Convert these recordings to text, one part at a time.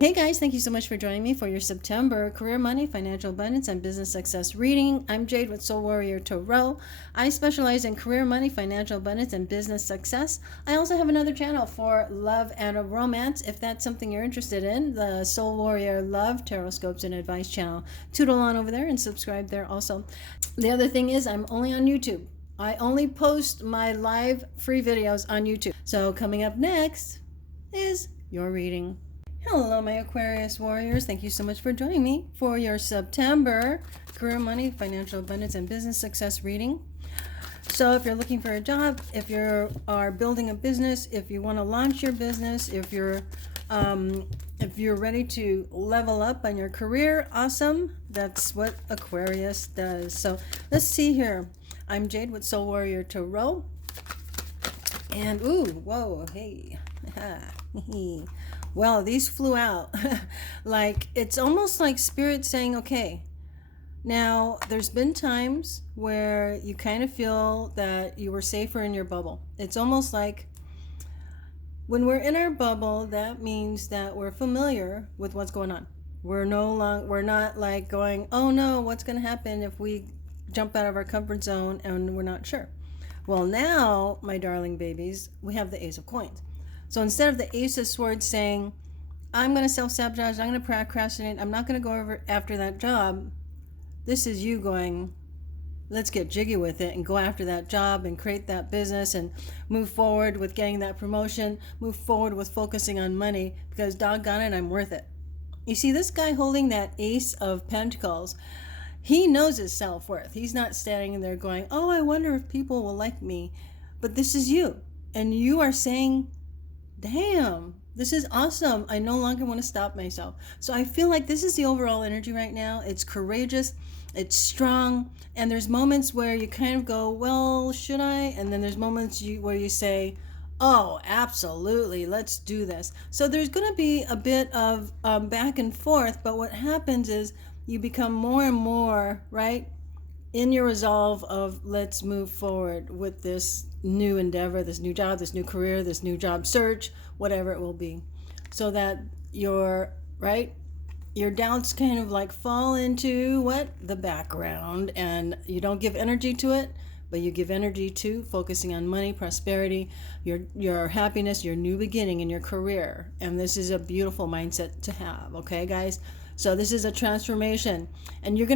Hey guys, thank you so much for joining me for your September career, money, financial abundance, and business success reading. I'm Jade with Soul Warrior Tarot. I specialize in career, money, financial abundance, and business success. I also have another channel for love and romance. If that's something you're interested in, the Soul Warrior Love Taroscopes and Advice channel. Toodle on over there and subscribe there also. The other thing is I'm only on YouTube. I only post my live free videos on YouTube. So coming up next is your reading. Hello, my Aquarius warriors. Thank you so much for joining me for your September career, money, financial abundance, and business success reading. So if you're looking for a job, if you are building a business, if you want to launch your business, if you're ready to level up on your career, awesome. That's what Aquarius does. So let's see here. I'm Jade with Soul Warrior Tarot. And ooh, whoa, hey. Well, these flew out. Like, it's almost like Spirit saying, okay, now there's been times where you kind of feel that you were safer in your bubble. It's almost like when we're in our bubble, that means that we're familiar with what's going on. We're not like going, oh no, what's going to happen if we jump out of our comfort zone and we're not sure. Well, now, my darling babies, we have the Ace of Coins. So instead of the Ace of Swords saying, I'm going to self-sabotage, I'm going to procrastinate, I'm not going to go over after that job, this is you going, let's get jiggy with it and go after that job and create that business and move forward with getting that promotion, move forward with focusing on money, because doggone it, I'm worth it. You see, this guy holding that Ace of Pentacles, he knows his self-worth. He's not standing there going, oh, I wonder if people will like me. But this is you. And you are saying, damn, this is awesome. I no longer want to stop myself. So I feel like this is the overall energy right now. It's courageous, it's strong, and there's moments where you kind of go, well, should I? And then there's moments where you say, oh, absolutely, let's do this. So there's going to be a bit of back and forth, but what happens is you become more and more, right, in your resolve of let's move forward with this new endeavor, this new job, this new career, this new job search, whatever it will be, so that your doubts kind of like fall into the background, and you don't give energy to it, but you give energy to focusing on money, prosperity, your happiness, your new beginning in your career. And this is a beautiful mindset to have, okay guys? So this is a transformation, and you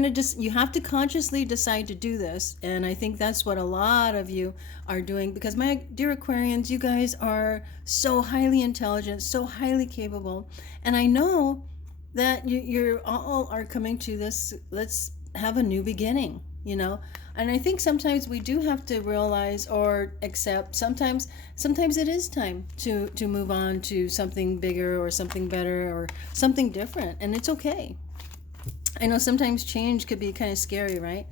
have to consciously decide to do this. And I think that's what a lot of you are doing, because my dear Aquarians, you guys are so highly intelligent, so highly capable. And I know that you're all are coming to this, let's have a new beginning, And I think sometimes we do have to realize or accept, sometimes it is time to move on to something bigger or something better or something different, and it's okay. I know sometimes change could be kind of scary, right?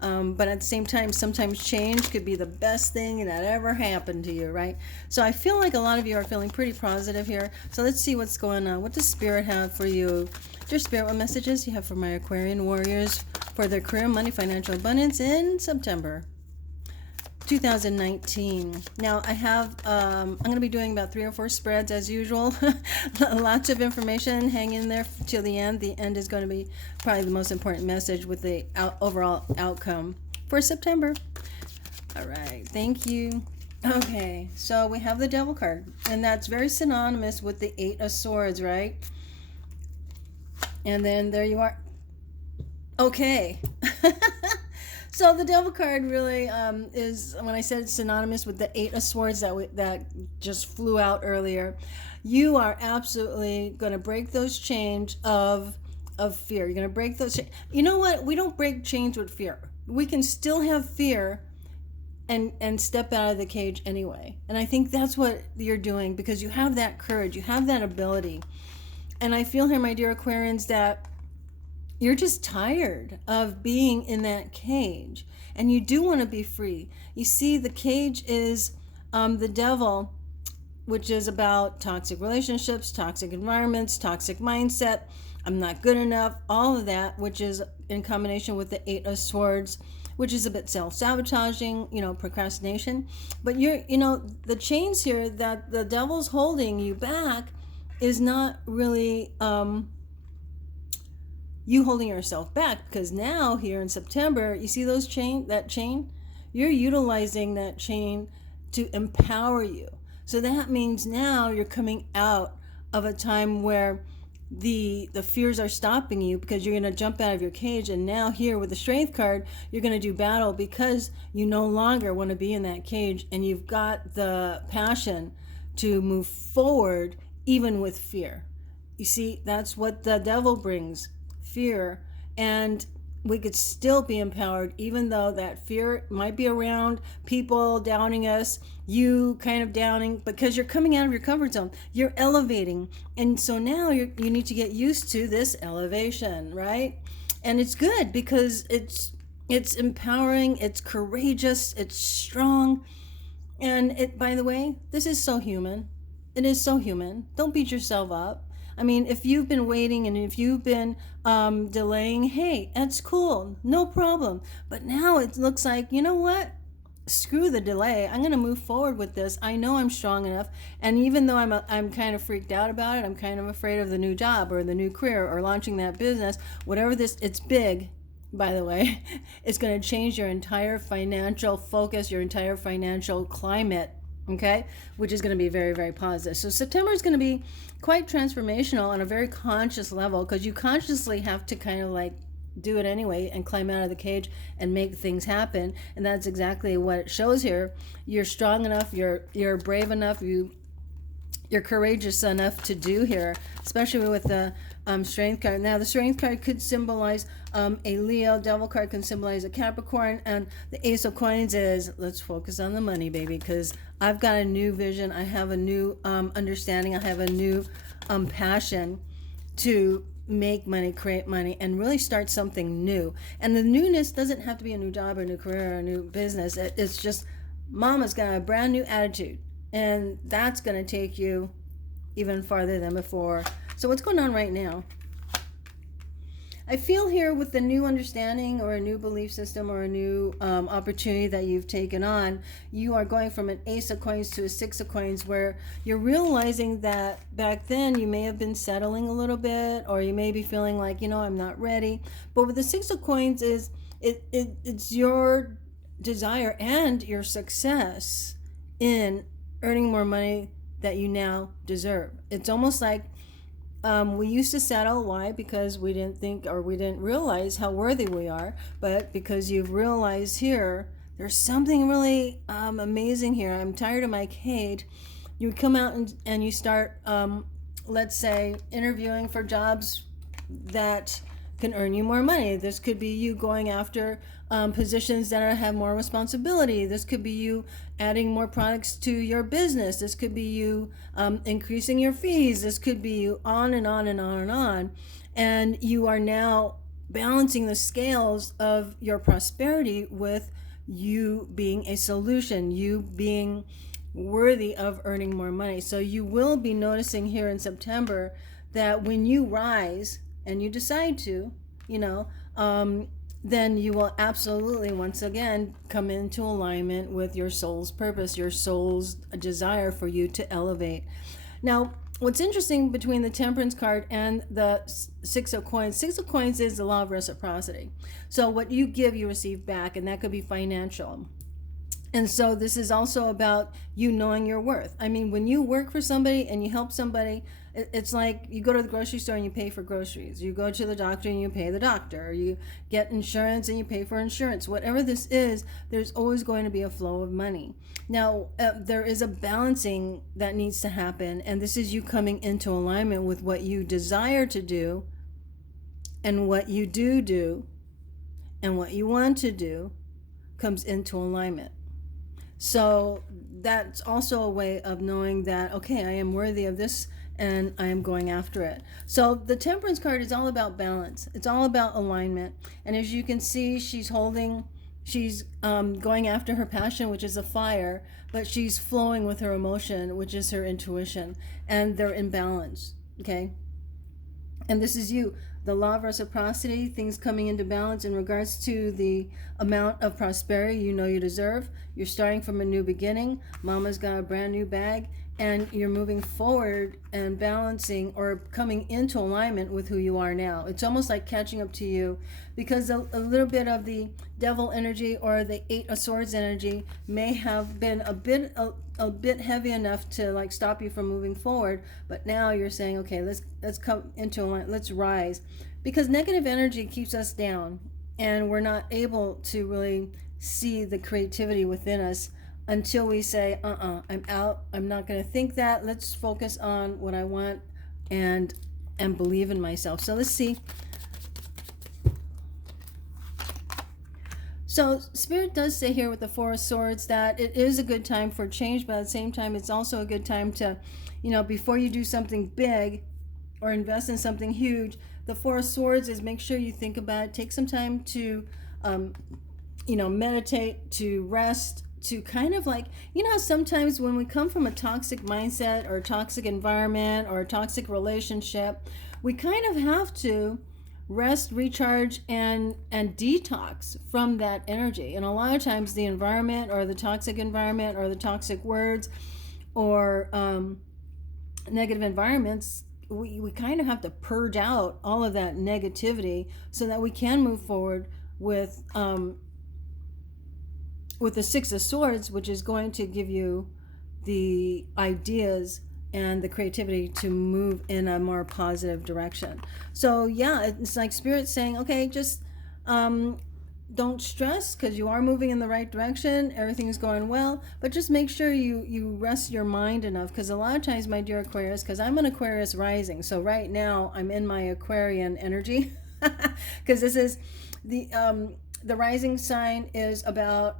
But at the same time, sometimes change could be the best thing that ever happened to you, right? So I feel like a lot of you are feeling pretty positive here. So let's see what's going on. What does Spirit have for you? Dear Spirit, what messages you have for my Aquarian warriors for their career, money, financial abundance in September 2019. Now I have, I'm going to be doing about 3 or 4 spreads as usual. Lots of information. Hang in there till the end. The end is going to be probably the most important message with the overall outcome for September. All right. Thank you. Okay. So we have the Devil card, and that's very synonymous with the 8 of Swords, right? And then there you are. Okay. So the Devil card really is, when I said synonymous with the 8 of Swords that just flew out earlier, you are absolutely going to break those chains of fear. You're going to break those. You know what? We don't break chains with fear. We can still have fear and step out of the cage anyway. And I think that's what you're doing, because you have that courage. You have that ability. And I feel here, my dear Aquarians, that you're just tired of being in that cage, and you do want to be free. You see, the cage is the Devil, which is about toxic relationships, toxic environments, toxic mindset, I'm not good enough, all of that, which is in combination with the 8 of Swords, which is a bit self-sabotaging, procrastination. But the chains here that the Devil's holding you back is not really you holding yourself back, because now here in September, you see that chain, you're utilizing that chain to empower you. So that means now you're coming out of a time where the fears are stopping you, because you're going to jump out of your cage. And now here with the strength card, you're going to do battle, because you no longer want to be in that cage, and you've got the passion to move forward even with fear. You see, that's what the devil brings, fear. And we could still be empowered, even though that fear might be around, people doubting us, you kind of downing, because you're coming out of your comfort zone, you're elevating. And so now you need to get used to this elevation, right? And it's good, because it's empowering, it's courageous, it's strong. And it, by the way, this is so human. It is so human. Don't beat yourself up. I mean, if you've been waiting and if you've been delaying, hey, that's cool, no problem. But now it looks like, you know what? Screw the delay. I'm going to move forward with this. I know I'm strong enough. And even though I'm kind of freaked out about it, I'm kind of afraid of the new job or the new career or launching that business, whatever this, it's big, by the way. It's going to change your entire financial focus, your entire financial climate. Okay, which is going to be very, very positive. So September is going to be quite transformational on a very conscious level, because you consciously have to kind of like do it anyway and climb out of the cage and make things happen. And that's exactly what it shows here. You're strong enough, you're brave enough, you're courageous enough to do here, especially with the strength card. Now the strength card could symbolize a Leo, devil card can symbolize a Capricorn, and the ace of coins is, let's focus on the money, baby, because I've got a new vision, I have a new understanding, I have a new passion to make money, create money, and really start something new. And the newness doesn't have to be a new job or a new career or a new business. It's just, mama's got a brand new attitude, and that's going to take you even farther than before. So what's going on right now? I feel here with the new understanding or a new belief system or a new opportunity that you've taken on, you are going from an ace of coins to a six of coins, where you're realizing that back then you may have been settling a little bit, or you may be feeling like, you know, I'm not ready. But with the six of coins is it's your desire and your success in earning more money that you now deserve. It's almost like we used to settle. Why? Because we didn't think, or we didn't realize how worthy we are. But because you've realized here, there's something really amazing here. I'm tired of my cage. You come out and you start, let's say, interviewing for jobs that can earn you more money. This could be you going after positions that have more responsibility. This could be you adding more products to your business. This could be you increasing your fees. This could be you on and on and on and on. And you are now balancing the scales of your prosperity with you being a solution, you being worthy of earning more money. So you will be noticing here in September that when you rise and you decide to, you know, then you will absolutely once again come into alignment with your soul's purpose, your soul's desire for you to elevate. Now, what's interesting between the Temperance card and the Six of Coins is the law of reciprocity. So what you give, you receive back, and that could be financial. And so this is also about you knowing your worth. I mean, when you work for somebody and you help somebody, it's like you go to the grocery store and you pay for groceries. You go to the doctor and you pay the doctor. Or you get insurance and you pay for insurance. Whatever this is, there's always going to be a flow of money. Now, there is a balancing that needs to happen. And this is you coming into alignment with what you desire to do and what you do and what you want to do comes into alignment. So that's also a way of knowing that, okay, I am worthy of this and I am going after it. So the Temperance card is all about balance. It's all about alignment. And as you can see, she's going after her passion, which is a fire, but she's flowing with her emotion, which is her intuition. And they're in balance, okay? And this is you. The law of reciprocity, things coming into balance in regards to the amount of prosperity you know you deserve. You're starting from a new beginning. Mama's got a brand new bag, and you're moving forward and balancing or coming into alignment with who you are now. It's almost like catching up to you, because a little bit of the devil energy or the eight of swords energy may have been a bit heavy enough to like stop you from moving forward, but now you're saying, okay, let's come into alignment, let's rise, because negative energy keeps us down and we're not able to really see the creativity within us until we say, I'm out. I'm not going to think that. Let's focus on what I want and believe in myself. So let's see. So Spirit does say here with the Four of Swords that it is a good time for change, but at the same time, it's also a good time to, before you do something big or invest in something huge, the Four of Swords is make sure you think about it. Take some time to, meditate, to rest, to kind of like, how sometimes when we come from a toxic mindset or a toxic environment or a toxic relationship, we kind of have to rest, recharge, and detox from that energy. And a lot of times the environment or the toxic environment or the toxic words or negative environments, we kind of have to purge out all of that negativity so that we can move forward with the Six of Swords, which is going to give you the ideas and the creativity to move in a more positive direction. So yeah, it's like Spirit saying, okay, just don't stress, because you are moving in the right direction, everything's going well, but just make sure you rest your mind enough, because a lot of times, my dear Aquarius, because I'm an Aquarius rising, so right now I'm in my Aquarian energy, because this is the rising sign is about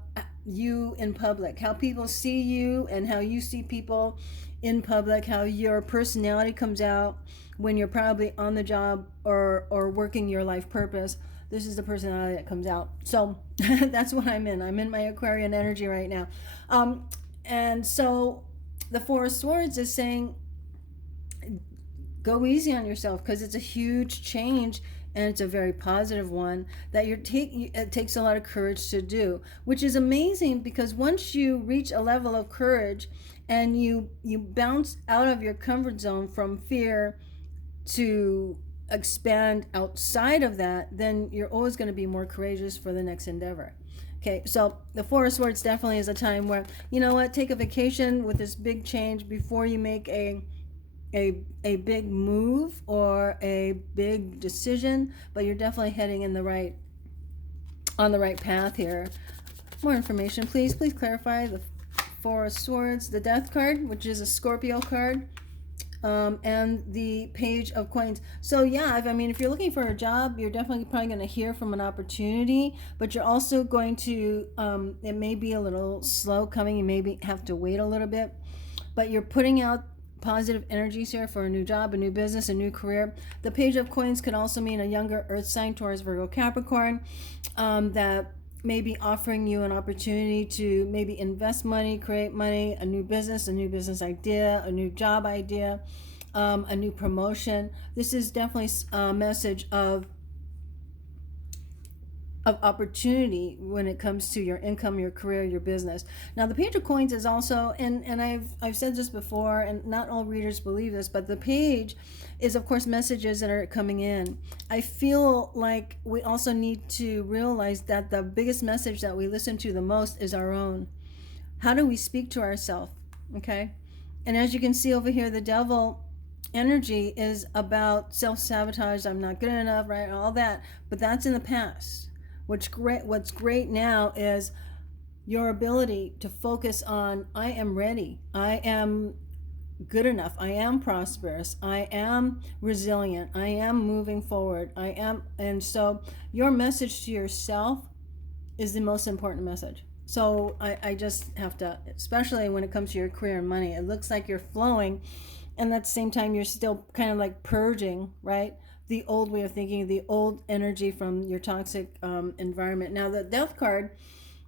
you in public, how people see you and how you see people in public, how your personality comes out when you're probably on the job or working your life purpose. This is the personality that comes out. So that's what I'm in. I'm in my Aquarian energy right now. And so the Four of Swords is saying, go easy on yourself, because it's a huge change and it's a very positive one that it takes a lot of courage to do, which is amazing, because once you reach a level of courage and you bounce out of your comfort zone from fear to expand outside of that, then you're always going to be more courageous for the next endeavor. Okay, so the Four of Swords definitely is a time where, take a vacation with this big change before you make a big move or a big decision, but you're definitely heading on the right path here. More information, please clarify the Four of Swords, the Death card, which is a Scorpio card, and the Page of Coins. So yeah, if you're looking for a job, you're definitely probably going to hear from an opportunity, but you're also going to, it may be a little slow coming, you maybe have to wait a little bit, but you're putting out positive energies here for a new job, a new business, a new career. The Page of Coins could also mean a younger earth sign, Taurus, Virgo, Capricorn, that may be offering you an opportunity to maybe invest money, create money, a new business idea, a new job idea, a new promotion. This is definitely a message of opportunity when it comes to your income, your career, your business. Now the Page of Coins is also, and I've said this before, and not all readers believe this, but the page is of course messages that are coming in. I feel like we also need to realize that the biggest message that we listen to the most is our own. How do we speak to ourselves? Okay, and as you can see over here, the devil energy is about self-sabotage, I'm not good enough, right, all that, but that's in the past. What's great now is your ability to focus on, I am ready, I am good enough, I am prosperous, I am resilient, I am moving forward, I am. And so your message to yourself is the most important message. So I just have to, especially when it comes to your career and money, it looks like you're flowing, and at the same time you're still kind of like purging, right, the old way of thinking, the old energy from your toxic environment. Now the Death card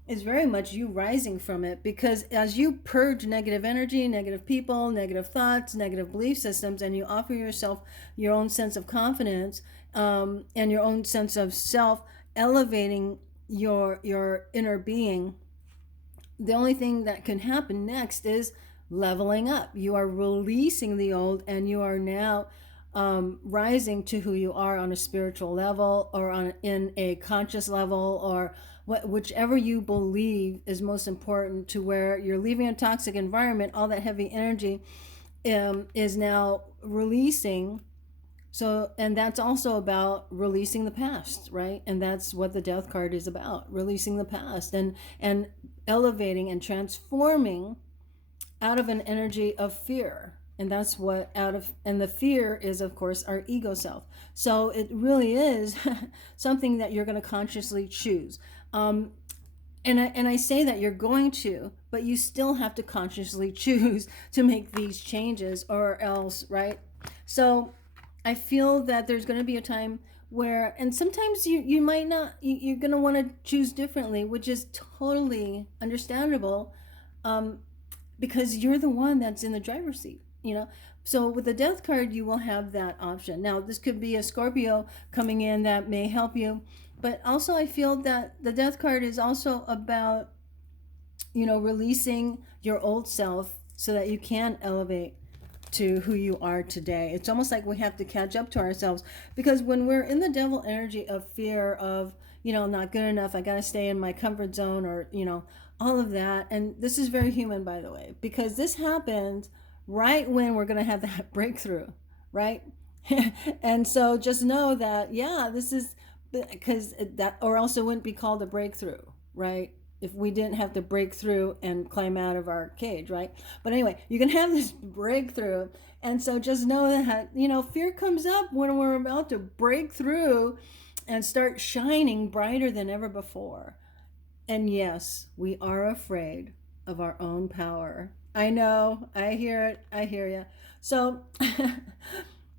is very much you rising from it, because as you purge negative energy, negative people, negative thoughts, negative belief systems, and you offer yourself your own sense of confidence, and your own sense of self, elevating your inner being, the only thing that can happen next is leveling up. You are releasing the old, and you are now rising to who you are on a spiritual level, or in a conscious level, or whichever you believe is most important, to where you're leaving a toxic environment. All that heavy energy is now releasing. So, and that's also about releasing the past, right? And that's what the death card is about, releasing the past, and elevating and transforming out of an energy of fear. And that's what and the fear is, of course, our ego self. So it really is something that you're going to consciously choose. And I say that you're going to, but you still have to consciously choose to make these changes, or else, right? So I feel that there's going to be a time where, and sometimes you might not, you're going to want to choose differently, which is totally understandable, because you're the one that's in the driver's seat, you know? So with the death card, you will have that option. Now, this could be a Scorpio coming in that may help you. But also, I feel that the death card is also about, releasing your old self so that you can elevate to who you are today. It's almost like we have to catch up to ourselves, because when we're in the devil energy of fear of, not good enough, I got to stay in my comfort zone, or, all of that. And this is very human, by the way, because this happens right when we're going to have that breakthrough, right? And so just know that, yeah, this is because that, or else it wouldn't be called a breakthrough, right? If we didn't have to break through and climb out of our cage, right? But anyway, you can have this breakthrough. And so just know that, fear comes up when we're about to break through and start shining brighter than ever before. And yes, we are afraid of our own power. I know, I hear it, I hear you. So,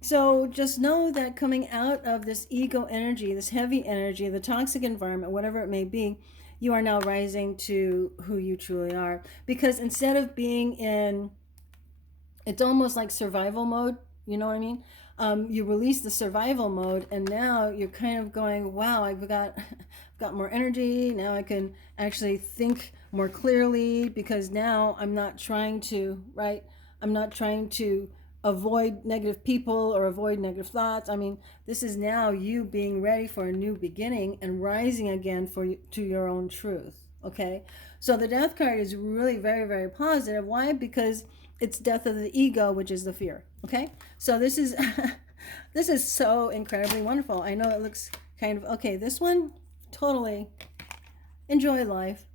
so just know that coming out of this ego energy, this heavy energy, the toxic environment, whatever it may be, you are now rising to who you truly are. Because instead of being in, it's almost like survival mode, you know what I mean? You release the survival mode, and now you're kind of going, wow, I've got more energy. Now I can actually think more clearly, because now I'm not trying to, right? I'm not trying to avoid negative people or avoid negative thoughts. I mean, this is now you being ready for a new beginning and rising again to your own truth. Okay, so the death card is really very, very positive. Why? Because it's death of the ego, which is the fear. Okay, so this is this is so incredibly wonderful. I know it looks kind of okay. This one, totally enjoy life.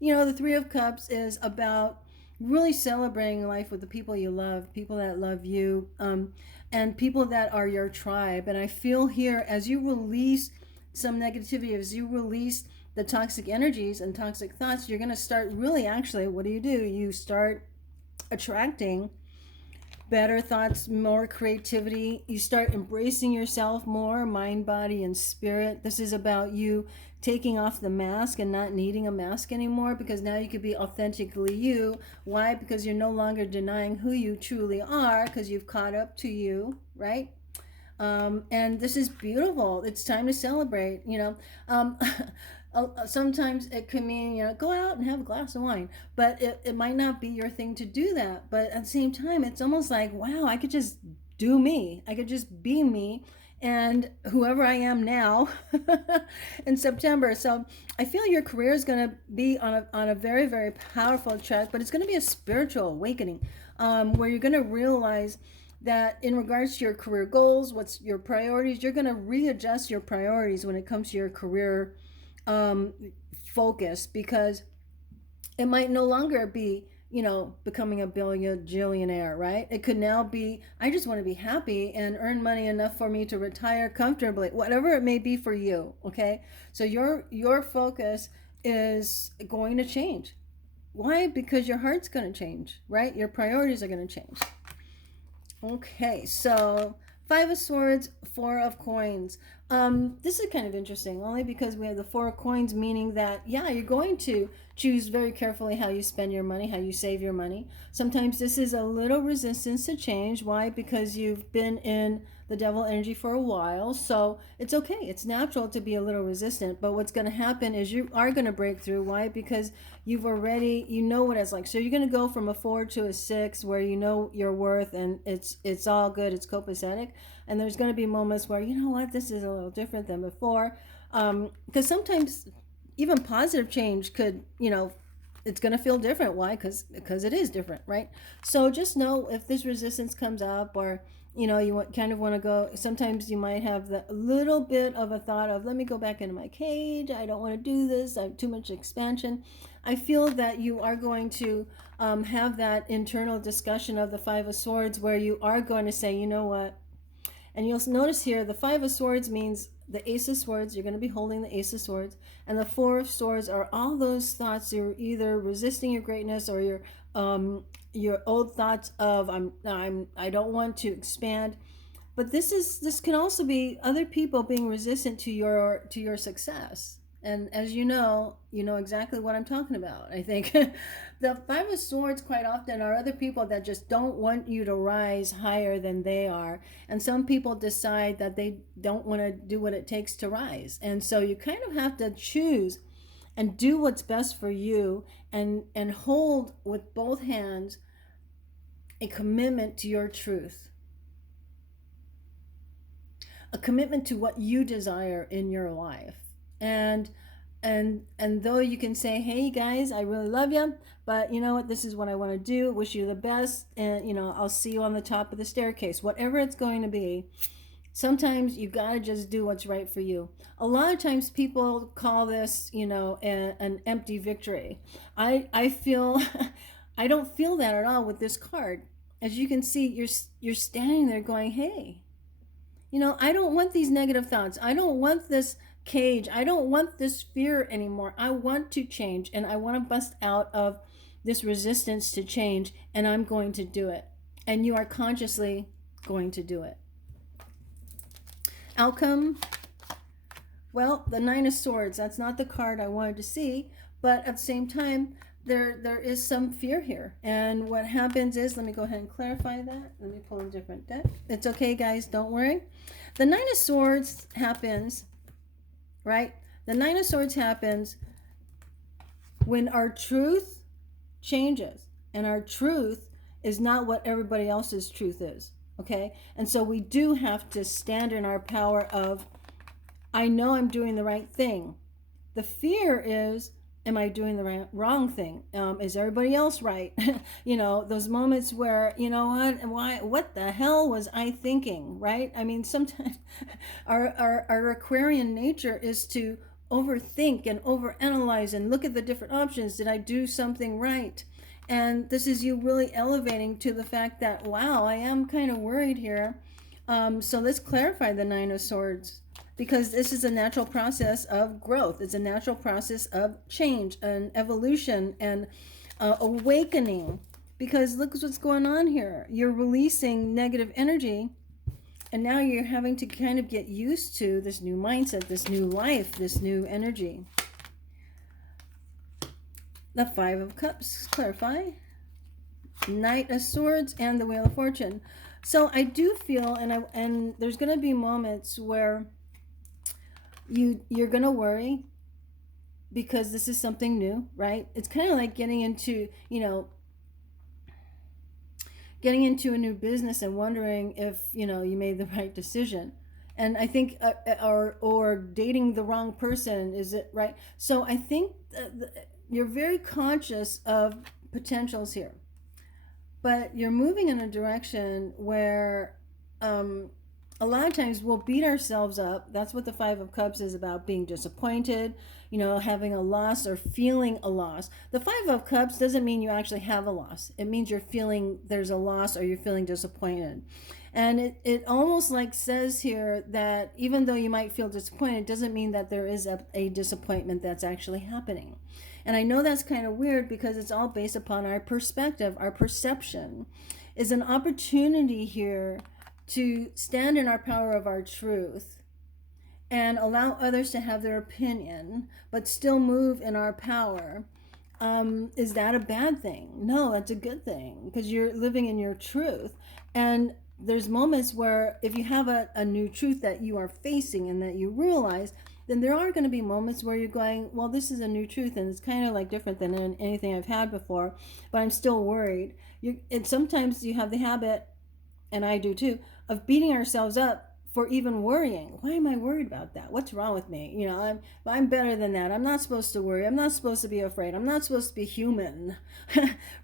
The Three of Cups is about really celebrating life with the people you love, people that love you, and people that are your tribe. And I feel here, as you release some negativity, as you release the toxic energies and toxic thoughts, you're going to start really, actually, what do? You start attracting better thoughts, more creativity. You start embracing yourself more, mind, body, and spirit. This is about you taking off the mask and not needing a mask anymore, because now you could be authentically you. Why? Because you're no longer denying who you truly are, because you've caught up to you, right? And this is beautiful. It's time to celebrate, sometimes it can mean, go out and have a glass of wine, but it might not be your thing to do that. But at the same time, it's almost like, wow, I could just do me. I could just be me, and whoever I am now in September. So I feel your career is going to be on a very, very powerful track, but it's going to be a spiritual awakening, where you're going to realize that in regards to your career goals, what's your priorities, you're going to readjust your priorities when it comes to your career focus, because it might no longer be, becoming a billionaire, right? It could now be, I just want to be happy and earn money enough for me to retire comfortably, whatever it may be for you. Okay, so your focus is going to change. Why? Because your heart's going to change, right? Your priorities are going to change. Okay, so Five of Swords, Four of Coins. This is kind of interesting, only because we have the Four of Coins, meaning that, yeah, you're going to choose very carefully how you spend your money, how you save your money. Sometimes this is a little resistance to change. Why? Because you've been in the devil energy for a while. So it's okay. It's natural to be a little resistant. But what's going to happen is you are going to break through. Why? Because you've already, you know what it's like. So you're going to go from a 4 to a 6 where you know your worth and it's all good. It's copacetic. And there's going to be moments where, you know what, this is a little different than before. Because sometimes even positive change could, you know, it's going to feel different. Why? Because it is different, right? So just know if this resistance comes up, or you know, you kind of want to go, sometimes you might have the little bit of a thought of, let me go back into my cage, I don't want to do this, I have too much expansion. I feel that you are going to have that internal discussion of the Five of Swords, where you are going to say, you know what, and you'll notice here the Five of Swords means the Ace of Swords. You're going to be holding the Ace of Swords. And the Four of Swords are all those thoughts you're either resisting your greatness, or your old thoughts of I don't want to expand. But this can also be other people being resistant to your success. And as you know exactly what I'm talking about. I think the Five of Swords quite often are other people that just don't want you to rise higher than they are. And some people decide that they don't want to do what it takes to rise. And so you kind of have to choose and do what's best for you, and hold with both hands a commitment to your truth. A commitment to what you desire in your life. And though you can say, hey guys, I really love you, but you know what, this is what I want to do, wish you the best, and you know, I'll see you on the top of the staircase, whatever it's going to be. Sometimes you got to just do what's right for you. A lot of times people call this, you know, an empty victory. I feel I don't feel that at all with this card. As you can see, you're standing there going, hey, you know, I don't want these negative thoughts. I don't want this cage. I don't want this fear anymore. I want to change, and I want to bust out of this resistance to change, and I'm going to do it. And you are consciously going to do it. Outcome, well, the Nine of Swords. That's not the card I wanted to see, but at the same time, there is some fear here. And what happens is, let me go ahead and clarify that. Let me pull a different deck. It's okay, guys, don't worry. The Nine of Swords happens, right? The Nine of Swords happens when our truth changes, and our truth is not what everybody else's truth is, okay? And so we do have to stand in our power of, I know I'm doing the right thing. The fear is, am I doing the wrong thing? Is everybody else right? You know, those moments where, you know what the hell was I thinking, right? I mean, sometimes our Aquarian nature is to overthink and overanalyze and look at the different options. Did I do something right? And this is you really elevating to the fact that, wow, I am kind of worried here. So let's clarify the Nine of Swords, because this is a natural process of growth. It's a natural process of change and evolution and awakening. Because look what's going on here. You're releasing negative energy, and now you're having to kind of get used to this new mindset, this new life, this new energy. The Five of Cups, clarify. Knight of Swords and the Wheel of Fortune. So I do feel, and there's going to be moments where you're going to worry, because this is something new, right? It's kind of like getting into, you know, getting into a new business and wondering if, you know, you made the right decision. And I think, or dating the wrong person, is it right? So I think you're very conscious of potentials here, but you're moving in a direction where a lot of times we'll beat ourselves up. That's what the Five of Cups is about, being disappointed, you know, having a loss or feeling a loss. The Five of Cups doesn't mean you actually have a loss. It means you're feeling there's a loss, or you're feeling disappointed. And it almost like says here that even though you might feel disappointed, it doesn't mean that there is a disappointment that's actually happening. And I know that's kind of weird, because it's all based upon our perspective. Our perception is an opportunity here to stand in our power of our truth and allow others to have their opinion, but still move in our power. Is that a bad thing? No, that's a good thing, because you're living in your truth. And there's moments where if you have a new truth that you are facing and that you realize, then there are going to be moments where you're going, well, this is a new truth and it's kind of like different than anything I've had before, but I'm still worried. And sometimes you have the habit, and I do too, of beating ourselves up for even worrying. Why am I worried about that? What's wrong with me? I'm better than that. I'm not supposed to worry. I'm not supposed to be afraid. I'm not supposed to be human.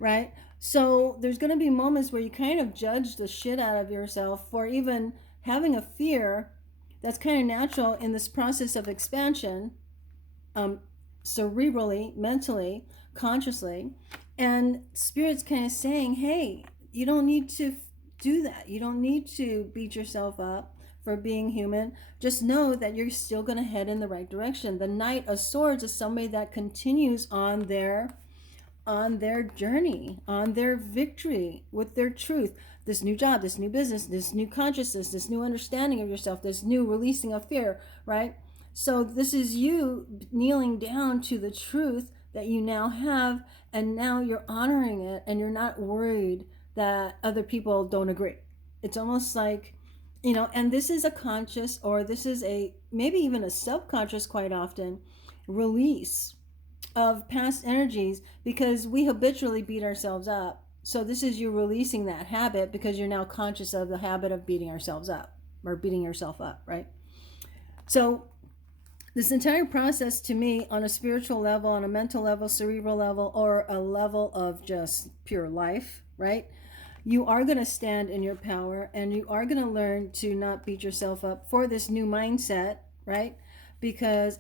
Right? So there's going to be moments where you kind of judge the shit out of yourself for even having a fear that's kind of natural in this process of expansion, um, cerebrally, mentally, consciously. And Spirit's kind of saying, hey, you don't need to do that. You don't need to beat yourself up for being human. Just know that you're still going to head in the right direction. The Knight of Swords is somebody that continues on their journey, on their victory with their truth. This new job, this new business, this new consciousness, this new understanding of yourself, this new releasing of fear, right? So this is you kneeling down to the truth that you now have, and now you're honoring it, and you're not worried that other people don't agree. It's almost like, and this is a conscious, or this is a maybe even a subconscious, quite often, release of past energies, because we habitually beat ourselves up. So this is you releasing that habit because you're now conscious of the habit of beating ourselves up or beating yourself up, right? So this entire process, to me, on a spiritual level, on a mental level, cerebral level, or a level of just pure life, right? You are going to stand in your power, and you are going to learn to not beat yourself up for this new mindset, right?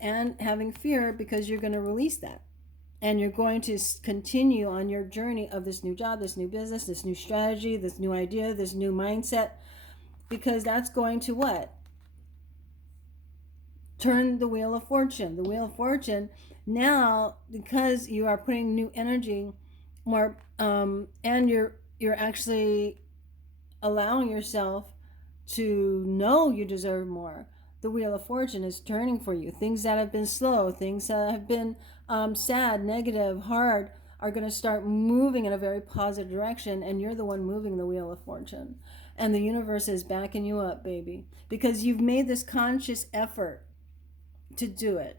And having fear, because you're going to release that. And you're going to continue on your journey of this new job, this new business, this new strategy, this new idea, this new mindset, because that's going to what? Turn the wheel of fortune. The wheel of fortune now, because you are putting new energy, more, and you're actually allowing yourself to know you deserve more. The wheel of fortune is turning for you. Things that have been slow, things that have been sad, negative, hard, are going to start moving in a very positive direction, and you're the one moving the wheel of fortune. And the universe is backing you up, baby, because you've made this conscious effort to do it.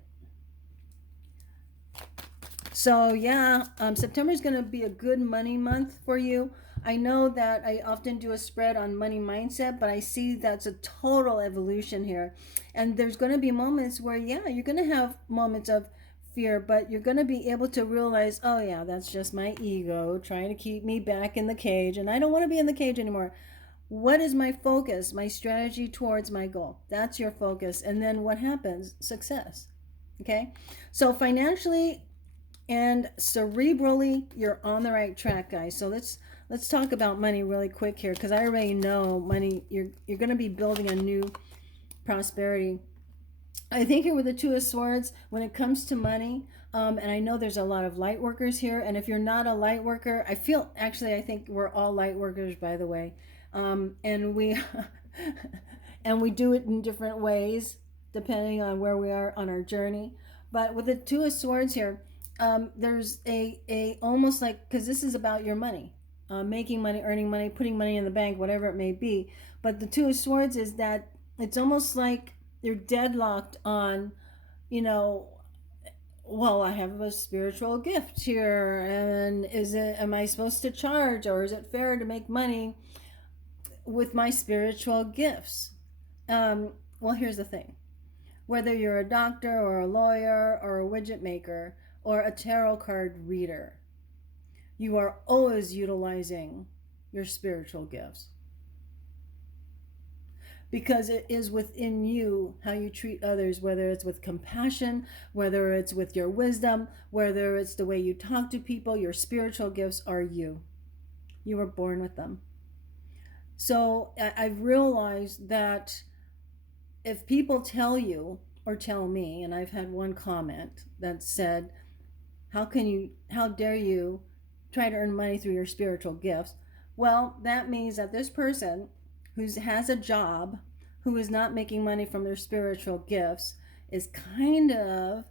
So yeah, September is going to be a good money month for you. I know that I often do a spread on money mindset, but I see that's a total evolution here. And there's going to be moments where, yeah, you're going to have moments of fear, but you're going to be able to realize, oh yeah, that's just my ego trying to keep me back in the cage, and I don't want to be in the cage anymore. What is my focus, my strategy towards my goal? That's your focus. And then what happens? Success. Okay? So financially and cerebrally, you're on the right track, guys. So let's talk about money really quick here, because I already know money, you're going to be building a new prosperity. I think here with the Two of Swords, when it comes to money, and I know there's a lot of light workers here, and if you're not a light worker, I think we're all light workers, by the way, and we and we do it in different ways depending on where we are on our journey. But with the Two of Swords here, there's a almost like, because this is about your money, making money, earning money, putting money in the bank, whatever it may be. But the Two of Swords is that it's almost like you're deadlocked on, well, I have a spiritual gift here, and am I supposed to charge, or is it fair to make money with my spiritual gifts? Well, here's the thing. Whether you're a doctor or a lawyer or a widget maker or a tarot card reader, you are always utilizing your spiritual gifts, because it is within you how you treat others, whether it's with compassion, whether it's with your wisdom, whether it's the way you talk to people. Your spiritual gifts are you. You were born with them. So I've realized that if people tell you or tell me, and I've had one comment that said, how dare you try to earn money through your spiritual gifts? Well, that means that this person who has a job, who is not making money from their spiritual gifts, is kind of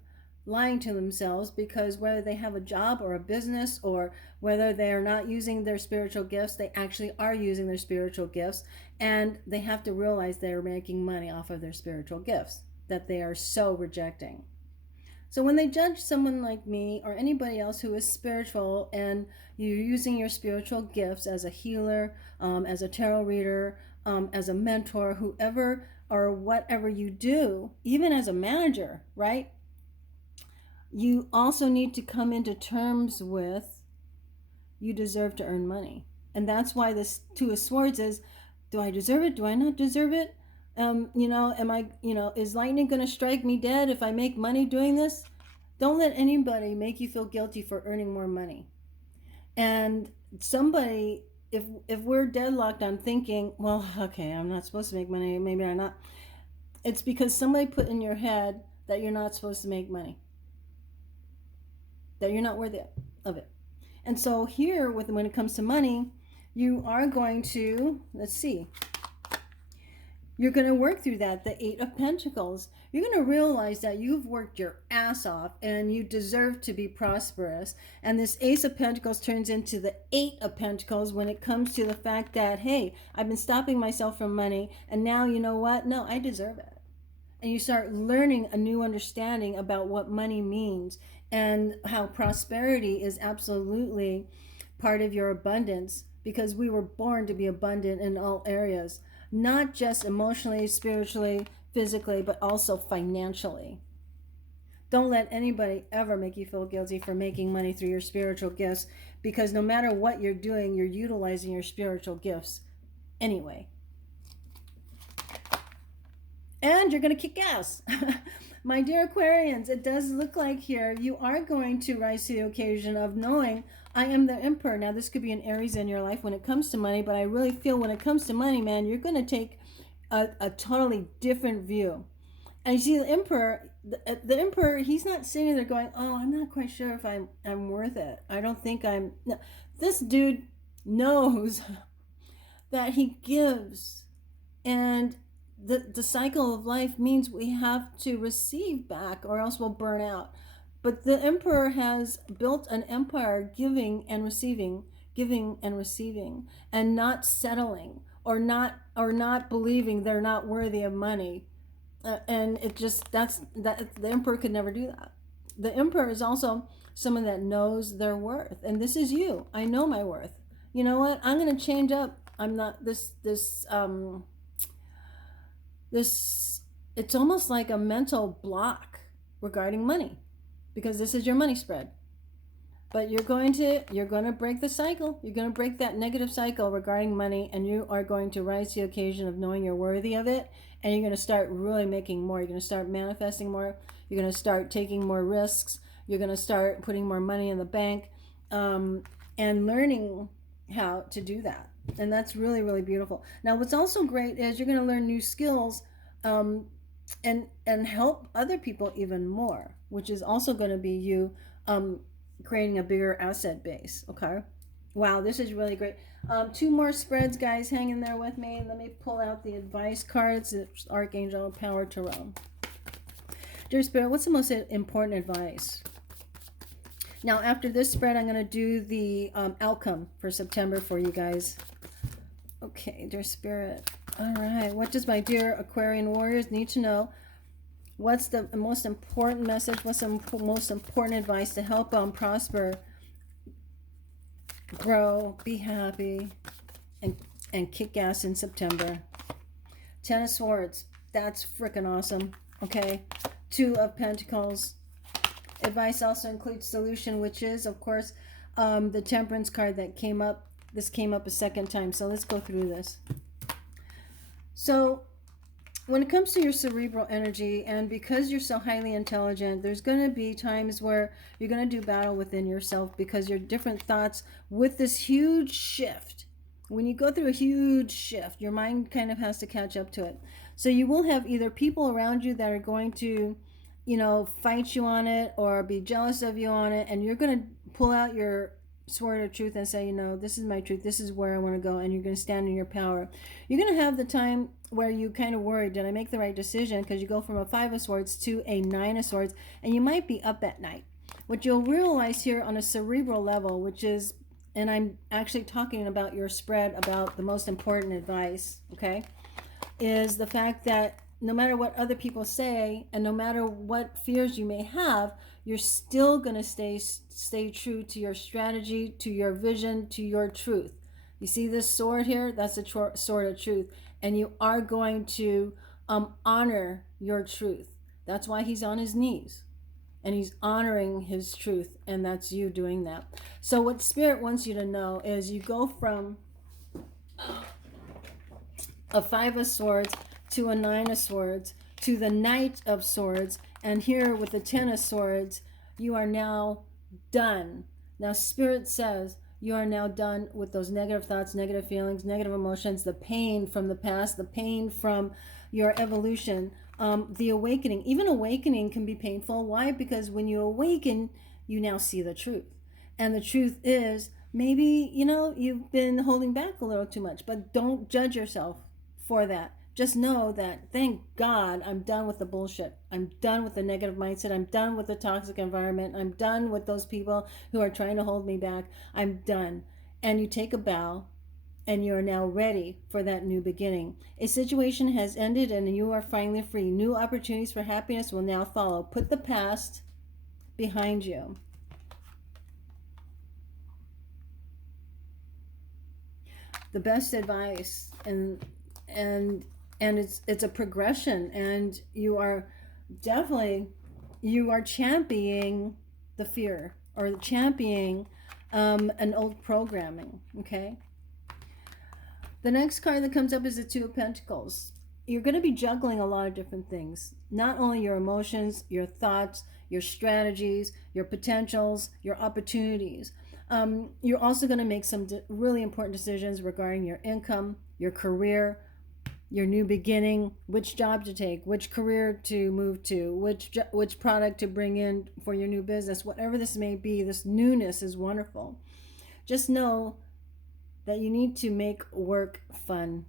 lying to themselves, because whether they have a job or a business, or whether they are not using their spiritual gifts, they actually are using their spiritual gifts, and they have to realize they're making money off of their spiritual gifts that they are so rejecting. So when they judge someone like me or anybody else who is spiritual, and you're using your spiritual gifts as a healer, as a tarot reader, as a mentor, whoever or whatever you do, even as a manager, right? You also need to come into terms with, you deserve to earn money. And that's why this Two of Swords is, do I deserve it? Do I not deserve it? Am I, is lightning going to strike me dead if I make money doing this? Don't let anybody make you feel guilty for earning more money. And somebody, if we're deadlocked on thinking, well, okay, I'm not supposed to make money, maybe I'm not, it's because somebody put in your head that you're not supposed to make money, that you're not worthy of it. And so here, when it comes to money, you are going to, let's see, you're going to work through that, the Eight of Pentacles. You're going to realize that you've worked your ass off and you deserve to be prosperous. And this Ace of Pentacles turns into the Eight of Pentacles when it comes to the fact that, hey, I've been stopping myself from money, and now you know what? No, I deserve it. And you start learning a new understanding about what money means, and how prosperity is absolutely part of your abundance, because we were born to be abundant in all areas. Not just emotionally, spiritually, physically, but also financially. Don't let anybody ever make you feel guilty for making money through your spiritual gifts, because no matter what you're doing, you're utilizing your spiritual gifts anyway. And you're going to kick ass. My dear Aquarians, it does look like here you are going to rise to the occasion of knowing, I am the Emperor. Now, this could be an Aries in your life when it comes to money, but I really feel when it comes to money, man, you're going to take a totally different view. And you see, the Emperor, he's not sitting there going, oh, I'm not quite sure if I'm worth it. I don't think I'm... No. This dude knows that he gives, and the cycle of life means we have to receive back, or else we'll burn out. But the Emperor has built an empire giving and receiving, and not settling, or not believing they're not worthy of money. And it just, the Emperor could never do that. The Emperor is also someone that knows their worth. And this is you. I know my worth. You know what? I'm going to change up. I'm not this, it's almost like a mental block regarding money, because this is your money spread. But you're going to break the cycle. You're going to break that negative cycle regarding money, and you are going to rise to the occasion of knowing you're worthy of it, and you're going to start really making more. You're going to start manifesting more. You're going to start taking more risks. You're going to start putting more money in the bank, and learning how to do that. And that's really, really beautiful. Now, what's also great is you're going to learn new skills, and help other people even more, which is also going to be you creating a bigger asset base. Okay. Wow, this is really great. Two more spreads, guys. Hang in there with me. Let me pull out the advice cards. It's Archangel Power Tarot. Dear Spirit, what's the most important advice? Now, after this spread, I'm going to do the outcome for September for you guys. Okay, dear Spirit. All right. What does my dear Aquarian warriors need to know? What's the most important message? What's the most important advice to help them prosper, grow, be happy, and kick ass in September? Ten of Swords. That's freaking awesome. Okay. Two of Pentacles. Advice also includes solution, which is, of course, the Temperance card that came up. This came up a second time. So let's go through this. So when it comes to your cerebral energy, and because you're so highly intelligent, there's going to be times where you're going to do battle within yourself, because your different thoughts with this huge shift. When you go through a huge shift, your mind kind of has to catch up to it. So you will have either people around you that are going to, fight you on it, or be jealous of you on it, and you're going to pull out your sword of truth and say, this is my truth, this is where I want to go, and you're going to stand in your power. You're going to have the time where you kind of worry, did I make the right decision? Because you go from a 5 of swords to a 9 of swords, and you might be up at night. What you'll realize here on a cerebral level, which is, and I'm actually talking about your spread, about the most important advice, okay, is the fact that no matter what other people say and no matter what fears you may have, you're still going to stay true to your strategy, to your vision, to your truth. You see this sword here? That's the sword of truth. And you are going to honor your truth. That's why he's on his knees. And he's honoring his truth. And that's you doing that. So what Spirit wants you to know is you go from a 5 of swords to a 9 of swords to the Knight of Swords, and here with the 10 of swords, you are now done. Now Spirit says you are now done with those negative thoughts, negative feelings, negative emotions, the pain from the past, the pain from your evolution, the awakening. Even awakening can be painful. Why? Because when you awaken, you now see the truth. And the truth is, maybe, you've been holding back a little too much, but don't judge yourself for that. Just know that, thank God, I'm done with the bullshit. I'm done with the negative mindset. I'm done with the toxic environment. I'm done with those people who are trying to hold me back. I'm done. And you take a bow, and you are now ready for that new beginning. A situation has ended, and you are finally free. New opportunities for happiness will now follow. Put the past behind you. The best advice, and it's a progression, and you are championing the fear, or championing an old programming. Okay, the next card that comes up is the 2 of Pentacles. You're going to be juggling a lot of different things, not only your emotions, your thoughts, your strategies, your potentials, your opportunities. You're also going to make some really important decisions regarding your income, your career, your new beginning, which job to take, which career to move to, which product to bring in for your new business. Whatever this may be, this newness is wonderful. Just know that you need to make work fun.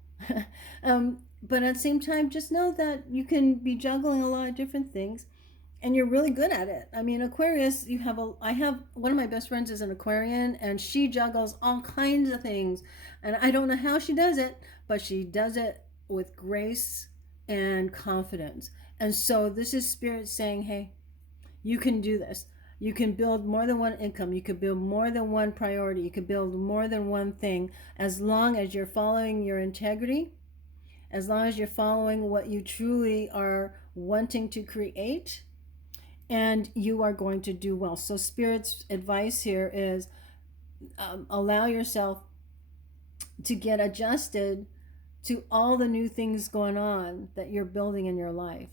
But at the same time, just know that you can be juggling a lot of different things, and you're really good at it. I mean, Aquarius, I have one of my best friends is an Aquarian, and she juggles all kinds of things, and I don't know how she does it, but she does it with grace and confidence. And so this is Spirit saying, hey, you can do this. You can build more than one income. You could build more than one priority. You could build more than one thing, as long as you're following your integrity, as long as you're following what you truly are wanting to create, and you are going to do well. So Spirit's advice here is allow yourself to get adjusted to all the new things going on that you're building in your life,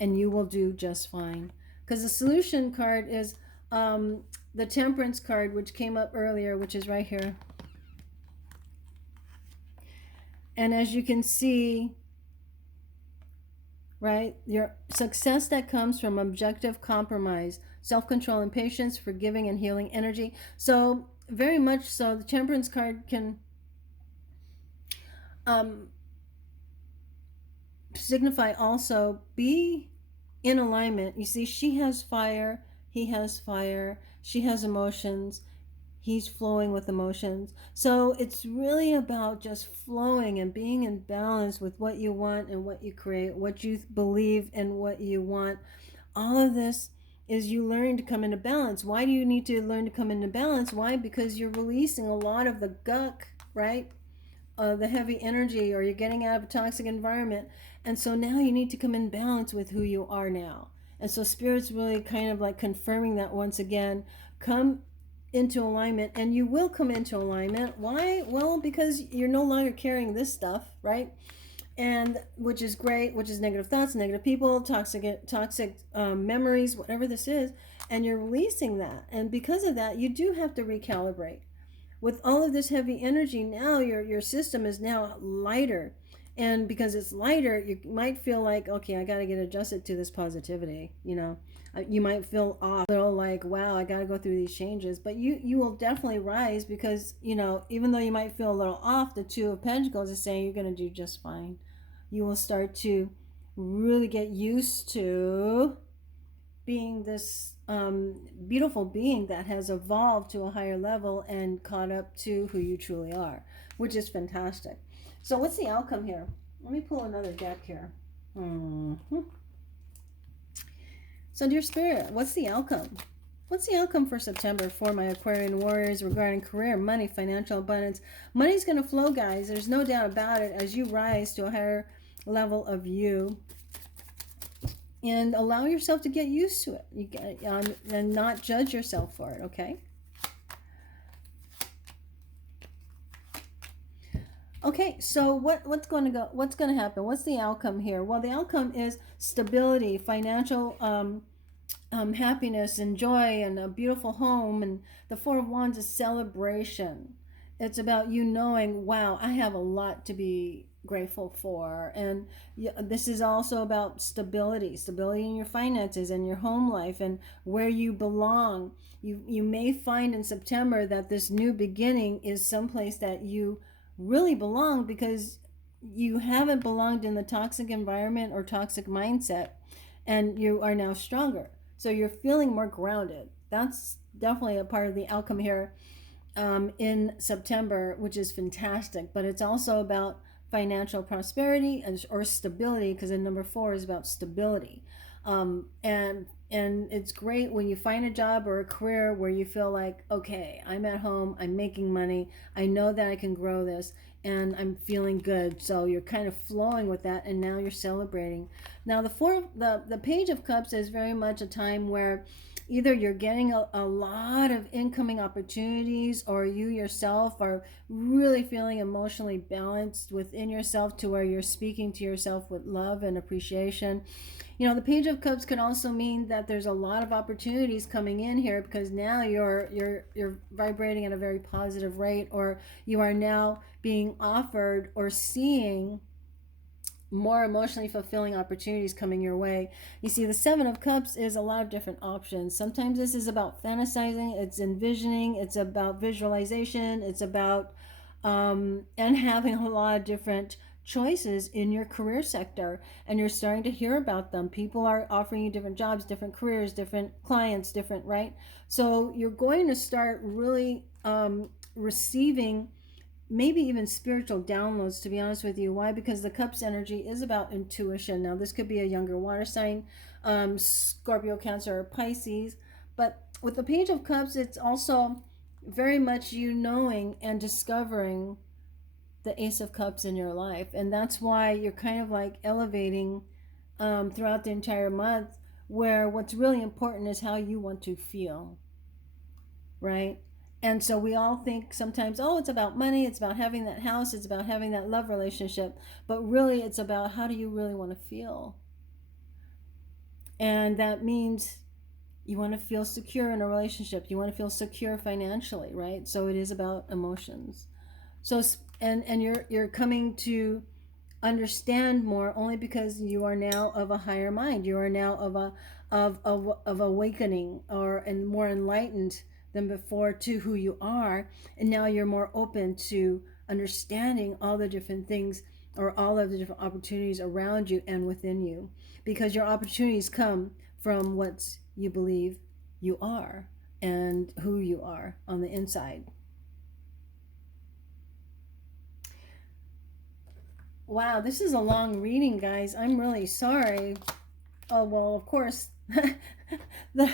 and you will do just fine. Because the solution card is the Temperance card, which came up earlier, which is right here. And as you can see, right, your success that comes from objective compromise, self-control and patience, forgiving and healing energy. So very much so, the Temperance card can signify also be in alignment. You see, she has fire, he has fire, she has emotions, he's flowing with emotions. So it's really about just flowing and being in balance with what you want and what you create, what you believe and what you want. All of this is you learn to come into balance. Why do you need to learn to come into balance? Why? Because you're releasing a lot of the gunk, right? The heavy energy, or you're getting out of a toxic environment. And so now you need to come in balance with who you are now. And so Spirit's really kind of like confirming that once again. Come into alignment, and you will come into alignment. Why? Well, because you're no longer carrying this stuff, right? And which is great, which is negative thoughts, negative people, toxic memories, whatever this is, and you're releasing that. And because of that, you do have to recalibrate. With all of this heavy energy, now your system is now lighter. And because it's lighter, you might feel like, okay, I got to get adjusted to this positivity. You might feel off, a little like, wow, I got to go through these changes. But you will definitely rise because, even though you might feel a little off, the Two of Pentacles is saying you're going to do just fine. You will start to really get used to being this beautiful being that has evolved to a higher level and caught up to who you truly are, which is fantastic. So what's the outcome here? Let me pull another deck here. So dear Spirit, what's the outcome? What's the outcome for September for my Aquarian warriors regarding career, money, financial abundance? Money's going to flow, guys. There's no doubt about it as you rise to a higher level of you. And allow yourself to get used to it, and not judge yourself for it, okay? Okay, so what's going to happen? What's the outcome here? Well, the outcome is stability, financial happiness and joy, and a beautiful home. And the Four of Wands is celebration. It's about you knowing, wow, I have a lot to be grateful for. And this is also about stability in your finances and your home life and where you belong. You may find in September that this new beginning is someplace that you really belong, because you haven't belonged in the toxic environment or toxic mindset, and you are now stronger. So you're feeling more grounded. That's definitely a part of the outcome here in September, which is fantastic. But it's also about financial prosperity or stability, because the number 4 is about stability. And it's great when you find a job or a career where you feel like, okay, I'm at home, I'm making money, I know that I can grow this, and I'm feeling good. So you're kind of flowing with that, and now you're celebrating. Now the Page of Cups is very much a time where either you're getting a lot of incoming opportunities, or you yourself are really feeling emotionally balanced within yourself to where you're speaking to yourself with love and appreciation. The Page of Cups could also mean that there's a lot of opportunities coming in here, because now you're vibrating at a very positive rate, or you are now being offered or seeing more emotionally fulfilling opportunities coming your way. You see, the Seven of Cups is a lot of different options. Sometimes this is about fantasizing, it's envisioning, it's about visualization, it's about and having a lot of different choices in your career sector, and you're starting to hear about them. People are offering you different jobs, different careers, different clients, different, right? So you're going to start really receiving maybe even spiritual downloads, to be honest with you. Why? Because the Cups energy is about intuition. Now, this could be a younger water sign, Scorpio, Cancer, or Pisces. But with the Page of Cups, it's also very much you knowing and discovering the Ace of Cups in your life. And that's why you're kind of like elevating throughout the entire month, where what's really important is how you want to feel, right? And so we all think sometimes, oh, it's about money, it's about having that house, it's about having that love relationship. But really, it's about how do you really want to feel? And that means you want to feel secure in a relationship. You want to feel secure financially, right? So it is about emotions. So and you're coming to understand more only because you are now of a higher mind. You are now of awakening, and more enlightened than before to who you are, and now you're more open to understanding all the different things, or all of the different opportunities around you and within you, because your opportunities come from what you believe you are and who you are on the inside. Wow, this is a long reading, guys. I'm really sorry. Oh, well, of course, the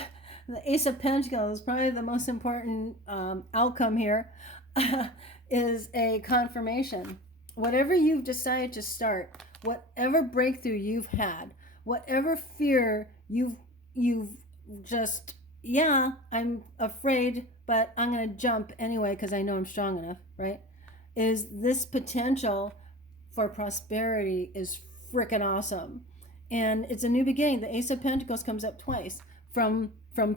Ace of Pentacles, probably the most important outcome here, is a confirmation. Whatever you've decided to start, whatever breakthrough you've had, whatever fear you've just, yeah, I'm afraid, but I'm going to jump anyway because I know I'm strong enough, right? Is this potential for prosperity is freaking awesome. And it's a new beginning. The Ace of Pentacles comes up twice, from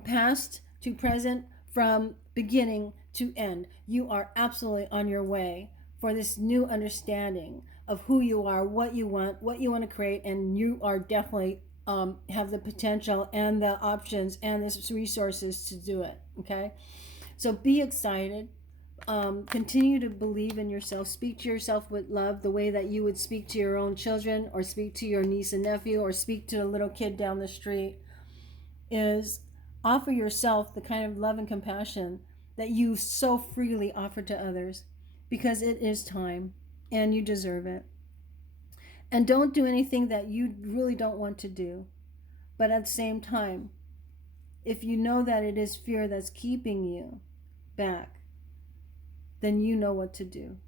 past to present, from beginning to end. You are absolutely on your way for this new understanding of who you are, what you want to create, and you are definitely have the potential and the options and the resources to do it. Okay, so be excited. Continue to believe in yourself. Speak to yourself with love, the way that you would speak to your own children, or speak to your niece and nephew, or speak to a little kid down the street. Is offer yourself the kind of love and compassion that you so freely offer to others, because it is time and you deserve it. And don't do anything that you really don't want to do. But at the same time, if you know that it is fear that's keeping you back, then you know what to do.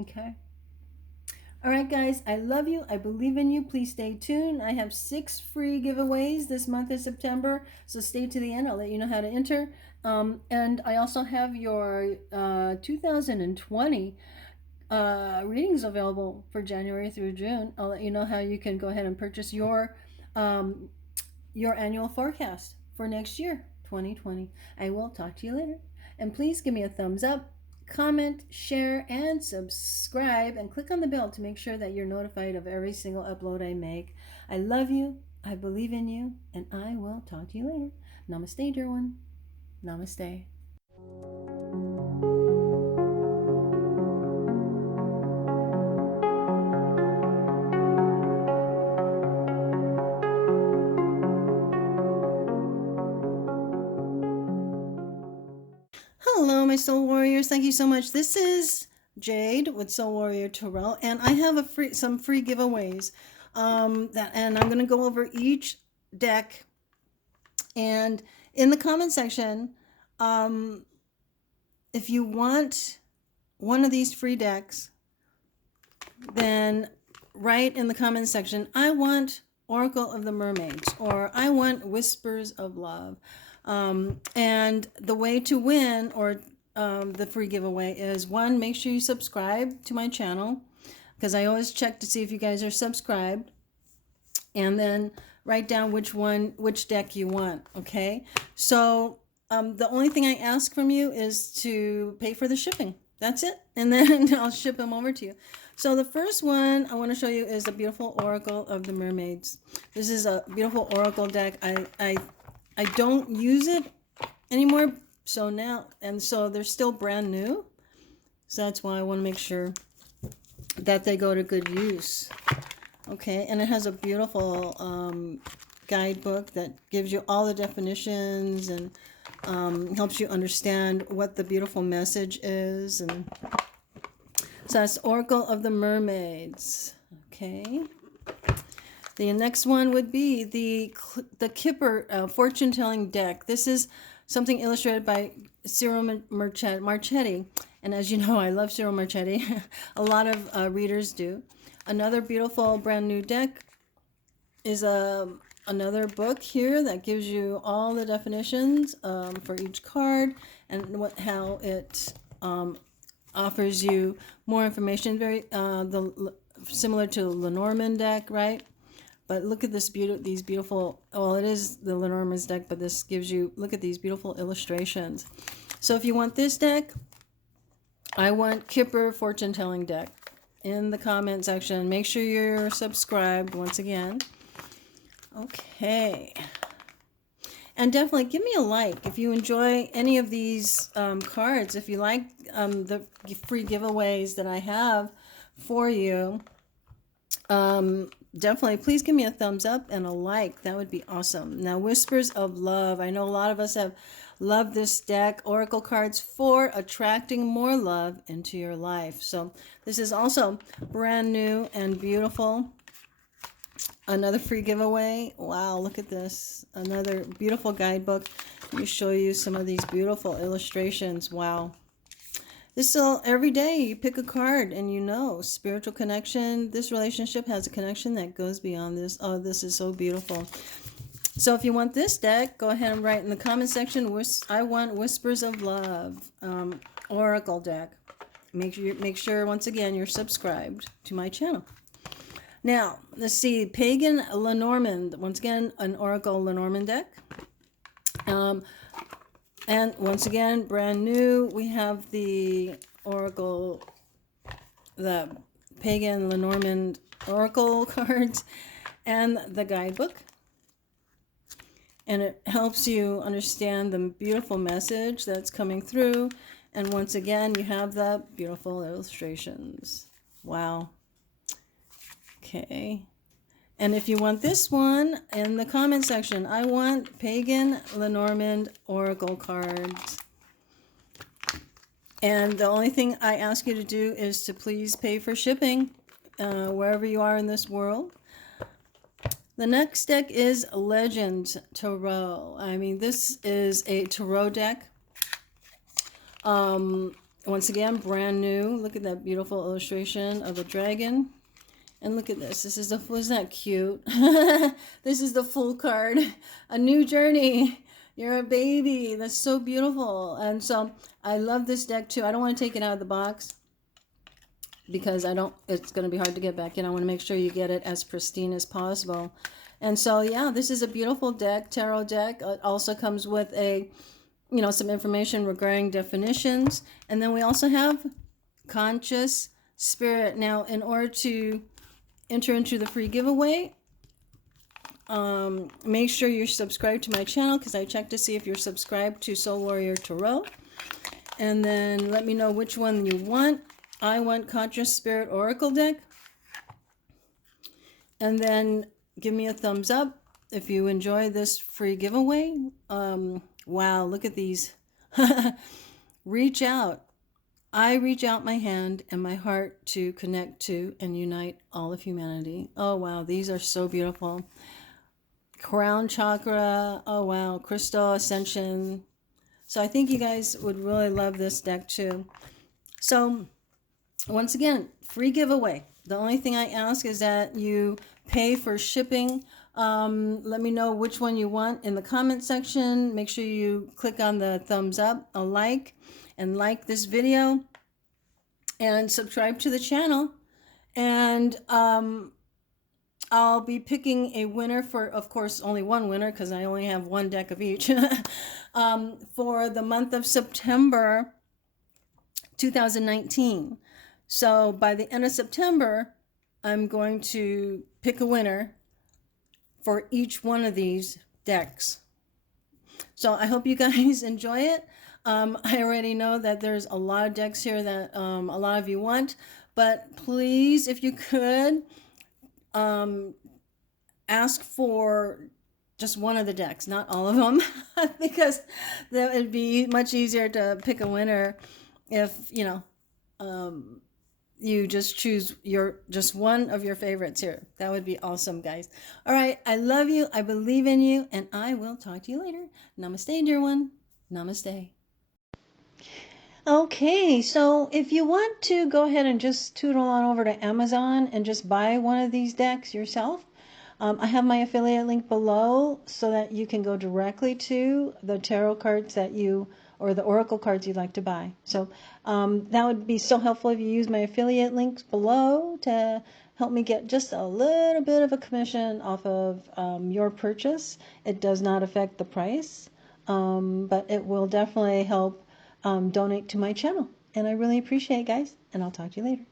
Okay? All right, guys, I love you. I believe in you. Please stay tuned. I have 6 free giveaways this month of September, so stay to the end. I'll let you know how to enter. And I also have your 2020 readings available for January through June. I'll let you know how you can go ahead and purchase your annual forecast for next year, 2020. I will talk to you later. And please give me a thumbs up, comment, share, and subscribe, and click on the bell to make sure that you're notified of every single upload I make. I love you, I believe in you, and I will talk to you later. Namaste, dear one. Namaste. Hello, my soul warriors. Thank you so much. This is Jade with Soul Warrior Tarot, and I have some free giveaways. And I'm going to go over each deck. And in the comment section, if you want one of these free decks, then write in the comment section, I want Oracle of the Mermaids, or I want Whispers of Love. And the way to win, or the free giveaway, is 1, make sure you subscribe to my channel, because I always check to see if you guys are subscribed, and then write down which deck you want. Okay, so the only thing I ask from you is to pay for the shipping. That's it, and then I'll ship them over to you. So the first one I want to show you is the beautiful Oracle of the Mermaids. This is a beautiful Oracle deck. I don't use it anymore, so they're still brand new. So that's why I want to make sure that they go to good use. Okay, and it has a beautiful guidebook that gives you all the definitions and helps you understand what the beautiful message is. And so that's Oracle of the Mermaids. Okay. The next one would be the Kipper fortune-telling deck. This is something illustrated by Cyril Marchetti. And as you know, I love Cyril Marchetti. A lot of readers do. Another beautiful brand new deck is another book here that gives you all the definitions for each card, and how it offers you more information. Very similar to the Lenormand deck, right? But look at these beautiful, well, it is the Lenormand's deck, but this gives you, look at these beautiful illustrations. So if you want this deck, I want Kipper fortune-telling deck in the comment section. Make sure you're subscribed once again. Okay. And definitely give me a like if you enjoy any of these cards. If you like the free giveaways that I have for you, definitely please give me a thumbs up and a like. That would be awesome. Now, Whispers of Love. I know a lot of us have loved this deck. Oracle cards for attracting more love into your life. So this is also brand new and beautiful. Another free giveaway. Wow, look at this. Another beautiful guidebook. Let me show you some of these beautiful illustrations. Wow. This is every day you pick a card and you know, spiritual connection. This relationship has a connection that goes beyond this. Oh, this is so beautiful. So if you want this deck, go ahead and write in the comment section, I want Whispers of Love, Oracle deck. Make sure once again you're subscribed to my channel. Now, let's see, Pagan Lenormand. Once again, an Oracle Lenormand deck. And once again, brand new, we have the Oracle, the Pagan Lenormand Oracle cards and the guidebook. And it helps you understand the beautiful message that's coming through. And once again, you have the beautiful illustrations. Wow. Okay. And if you want this one, in the comment section, I want Pagan Lenormand Oracle cards. And the only thing I ask you to do is to please pay for shipping wherever you are in this world. The next deck is Legend Tarot. I mean, this is a tarot deck. Once again, brand new. Look at that beautiful illustration of a dragon. And look at this. This is isn't that cute? This is the full card. A new journey. You're a baby. That's so beautiful. And so I love this deck too. I don't want to take it out of the box because it's going to be hard to get back in. I want to make sure you get it as pristine as possible. And so, yeah, this is a beautiful deck, tarot deck. It also comes with some information regarding definitions. And then we also have conscious spirit. Now, in order to enter into the free giveaway, make sure you're subscribed to my channel, because I check to see if you're subscribed to Soul Warrior Tarot. And then let me know which one you want. I want Conscious Spirit Oracle deck. And then give me a thumbs up if you enjoy this free giveaway. Wow, look at these. Reach out. I reach out my hand and my heart to connect to and unite all of humanity. Oh, wow. These are so beautiful. Crown chakra. Oh, wow. Crystal ascension. So I think you guys would really love this deck too. So once again, free giveaway. The only thing I ask is that you pay for shipping. Let me know which one you want in the comment section. Make sure you click on the thumbs up, a like this video, and subscribe to the channel. And I'll be picking a winner for, of course, only one winner because I only have one deck of each, for the month of September 2019. So by the end of September, I'm going to pick a winner for each one of these decks. So I hope you guys enjoy it. I already know that there's a lot of decks here that a lot of you want, but please, if you could, ask for just one of the decks, not all of them, because that would be much easier to pick a winner if, you just choose just one of your favorites here. That would be awesome, guys. All right. I love you. I believe in you. And I will talk to you later. Namaste, dear one. Namaste. Okay. So if you want to go ahead and just tootle on over to Amazon and just buy one of these decks yourself, I have my affiliate link below so that you can go directly to the tarot cards or the oracle cards you'd like to buy. So that would be so helpful if you use my affiliate links below to help me get just a little bit of a commission off of your purchase. It does not affect the price, but it will definitely help donate to my channel. And I really appreciate it, guys, and I'll talk to you later.